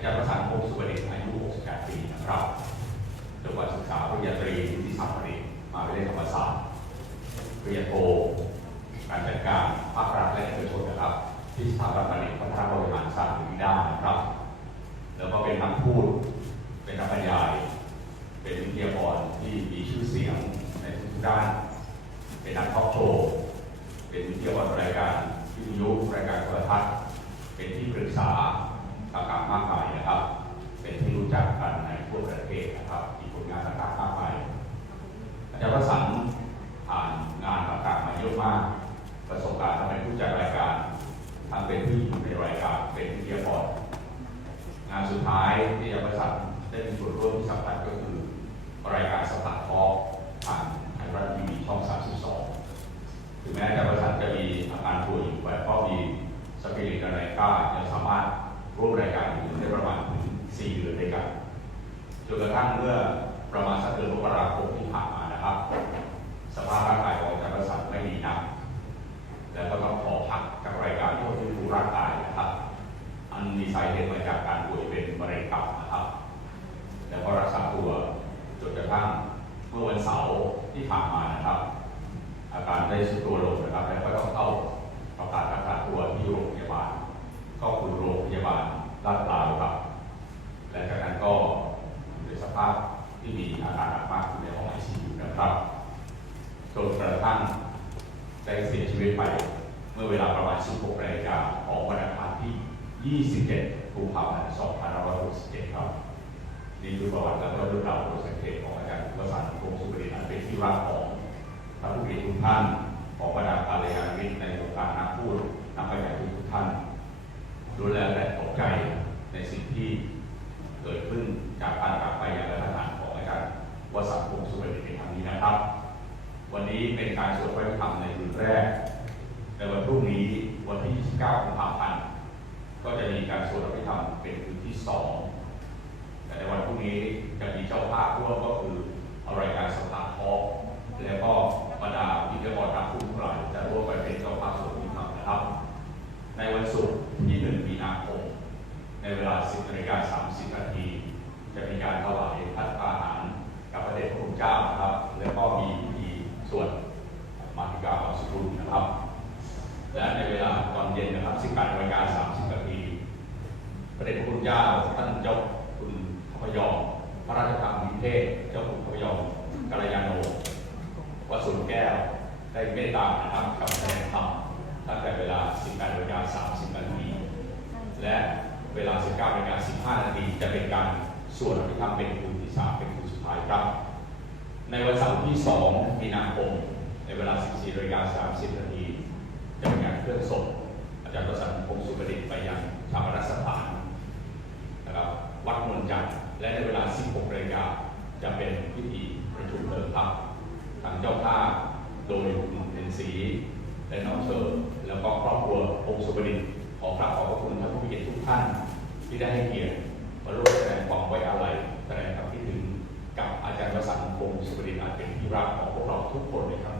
อาจารย์ประสานพงศ์สุวรรณอายุ 68 ปีนะครับจบการศึกษาปริญญาตรีนิติศาสตร์บัณฑิตมาวิทยาลัยธรรมศาสตร์ปริญญาโทการจัดการภาครัฐและเอกชนนะครับ ที่สถาบันบัณฑิตพัฒนาบริหารศาสตร์วิด้านะครับ แล้วก็เป็นนักพูด เป็นนักบรรยาย เป็นวิทยากรที่มีชื่อเสียงในทุกๆด้าน เป็นนักทอล์กโชว์เป็นวิทยากรรายการวิทยุรายการโทรทัศน์ เป็นที่ปรึกษาต่างๆมาก เป็นผู้อยู่ในรายการเป็นวิทยากรงานสุดท้ายที่อาจารย์วสันได้มีส่วนร่วมที่สำคัญก็คือ รายการสตาร์ทอล์กผ่านไทยรัฐทีวีช่อง 32 ถึงแม้อาจารย์ประสันจะมีอาการป่วยอยู่แต่ก็มีสปิริตอะไรกล้ายังสามารถร่วมรายการอยู่ได้ประมาณ4เดือนด้วยกันจนกระทั่งเมื่อประมาณสักเดือนมกราคม จนกระทั่งเมื่อวันเสาร์ที่ผ่านมานะครับ อาการได้สุดตัวลงนะครับ แล้วก็ต้องเข้าประกาศรักษาตัวที่โรงพยาบาล ก็คือโรงพยาบาลลาดพร้าวครับและจากนั้นก็อยู่ในสภาพที่มีอาการหนักมากอยู่ในห้องไอซียูนะครับจนกระทั่งได้เสียชีวิตไปเมื่อเวลาประมาณ 16นาฬิกาของวันอังคารที่ 27 กุมภาพันธ์ 2567 ครับ นี่คือประวัติและก็เรื่องราวโดยสังเกตของอาจารย์ประสานพงศ์สุบริอันเป็นที่รักของท่านผู้มีทุกท่านของบรรดาภรรยาวิทย์ในวงการนักพูดนักบรรยายทุกท่านดูแลและตกใจในสิ่งที่เกิดขึ้นจากการกลับไปย่างระทันของอาจารย์วสันต์พงศ์สุบรินทร์ในครั้งนี้นะครับ วันนี้เป็นการสวดพระพิธรรมในคืนแรกในวันพรุ่งนี้วันที่ 29 กุมภาพันธ์ ก็จะมีการสวดพระพิธรรมเป็นคืนที่สอง ในวันพรุ่งนี้จะมีเจ้าภาพร่วมก็คืออรายการสตาทอล์แล้วก็บรรดาวิทยากรนักพูดทั้งหลายจะร่วมไปเป็นเจ้าภาพส่วนที่ทำนะครับ ในวันศุกร์ที่ 1 มีนาคม ในเวลา 10นาฬิกา30นาทีจะมีการถวายพัฒนาหารกับพระเดชพระคุณเจ้านะครับ แล้วก็มีพิธีสวดมาติกาของสุรุนนะครับ และในเวลาตอนเย็นนะครับ 18นาฬิกา30นาทีพระเดชพระคุณเจ้าท่านเจ้า พยอมพระราชทานวิเทศเจ้าคุณพยอมกัลยาโนวัดสุนแก้ว ได้เมตตานะครับคำแสดงธรรมตั้งแต่เวลา 18นาฬิกา30นาทีและเวลา 19นาฬิกา15นาทีจะเป็นการสวดอภิธรรมเป็นคืนที่สามเป็นคืนสุดท้ายครับ ในวันเสาร์ที่ 2 มีนาคม ในเวลา 14นาฬิกา30นาทีจะเป็นการเคลื่อนศพอาจารย์ประสันพงศ์สุประดิษฐ์ไปยังธรรมรสถานนะครับวัดนวลจันทร์ และในเวลา 16นาฬิกาจะเป็นพิธีประชุมเพลิงพักทางเจ้าภาพโดยคุณเพ็ญศรีและน้องเชอร์แล้วก็ครอบครัวพงศ์สุบดินทร์ขอกราบขอบพระคุณท่านผู้มีเกียรติทุกท่านที่ได้ให้เกียรติมาร่วมแสดงความไว้อาลัยแสดงความคิดถึงกับอาจารย์ประสันต์พงศ์สุบดินทร์อันเป็นที่รักของพวกเราทุกคนในค่ำคืนนี้และขอกราบ